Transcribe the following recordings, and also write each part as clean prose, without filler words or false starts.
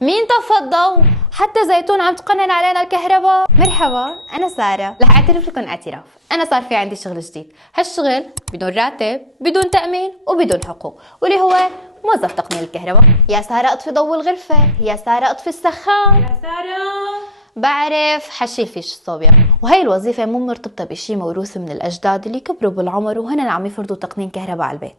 مين طفى الضوء؟ حتى زيتون عم تقنن علينا الكهرباء. مرحبا، أنا سارة، رح أعترف لكم اعتراف. أنا صار في عندي شغل جديد، هالشغل بدون راتب، بدون تأمين وبدون حقوق، واللي هو موظف تقنين الكهرباء. يا سارة اطفي ضوء الغرفة، يا سارة اطفي السخان، يا سارة. بعرف حشيل فيش الصوبيا. وهي الوظيفة مو مرتبطة بشي موروث من الأجداد اللي كبروا بالعمر وهن عم يفرضوا تقنين كهرباء على البيت،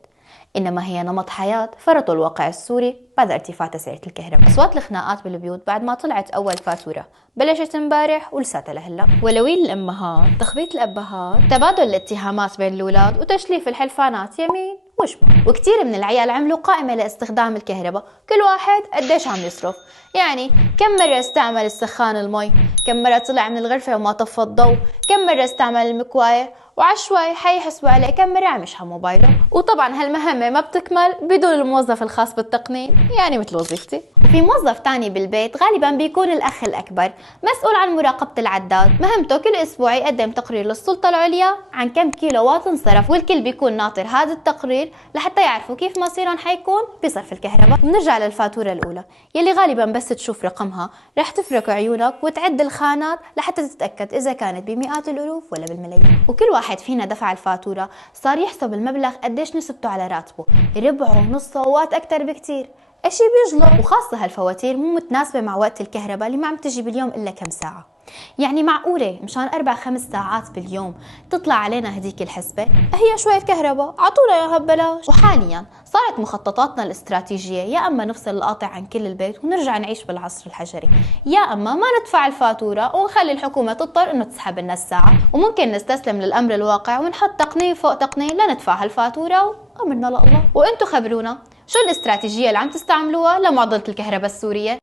إنما هي نمط حياة فرضه الواقع السوري بعد ارتفاع تسعيرة الكهرباء. أصوات الخناقات بالبيوت بعد ما طلعت أول فاتورة بلشت امبارح ولساتها لهلا. ولوين الأمهات، تخبيط الأبهات، تبادل الاتهامات بين الأولاد وتشليف الحلفانات يمين وشمال. وكتير من العيال عملوا قائمة لاستخدام الكهرباء، كل واحد قديش عم يصرف، يعني كم مرة استعمل السخان المي، كم مرة طلع من الغرفة وما طفى الضوء، كم مرة استعمل المكواية، وعشوائي حيحسبوا عليه كم مرة عم يشحن موبايله. وطبعا هالمهمة ما بتكمل بدون الموظف الخاص بالتقنين، يعني مثل وظيفتي. وفي موظف تاني بالبيت غالبا بيكون الأخ الأكبر، مسؤول عن مراقبة العداد، مهمته كل أسبوع يقدم تقرير للسلطة العليا عن كم كيلووات انصرف، والكل بيكون ناطر هذا التقرير لحتى يعرفوا كيف مصيرهم حيكون بصرف الكهرباء. بنرجع للفاتورة الأولى يلي غالبا بس تشوف رقمها رح تفرك عيونك وتعد الخانات لحتى تتأكد إذا كانت بمئات الألوف ولا بالملايين. وكل واحد فينا دفع الفاتورة صار يحسب المبلغ قديش نسبته على راتبه، ربعه نصه وقت أكتر بكتير، اشي بيجلط. وخاصة هالفواتير مو متناسبة مع وقت الكهرباء اللي ما عم تجي باليوم إلا كم ساعة. يعني معقولة مشان 4-5 ساعات باليوم تطلع علينا هديك الحسبة؟ هي شوية كهرباء عطونا اياها ببلاش. وحاليا صارت مخططاتنا الاستراتيجية يا اما نفصل القاطع عن كل البيت ونرجع نعيش بالعصر الحجري، يا اما ما ندفع الفاتورة ونخلي الحكومة تضطر انه تسحب لنا الساعة، وممكن نستسلم للامر الواقع ونحط تقنين فوق تقنين لندفع هالفاتورة وامرنا لله. وانتو خبرونا شو الاستراتيجية اللي عم تستعملوها لمعضلة الكهرباء السورية؟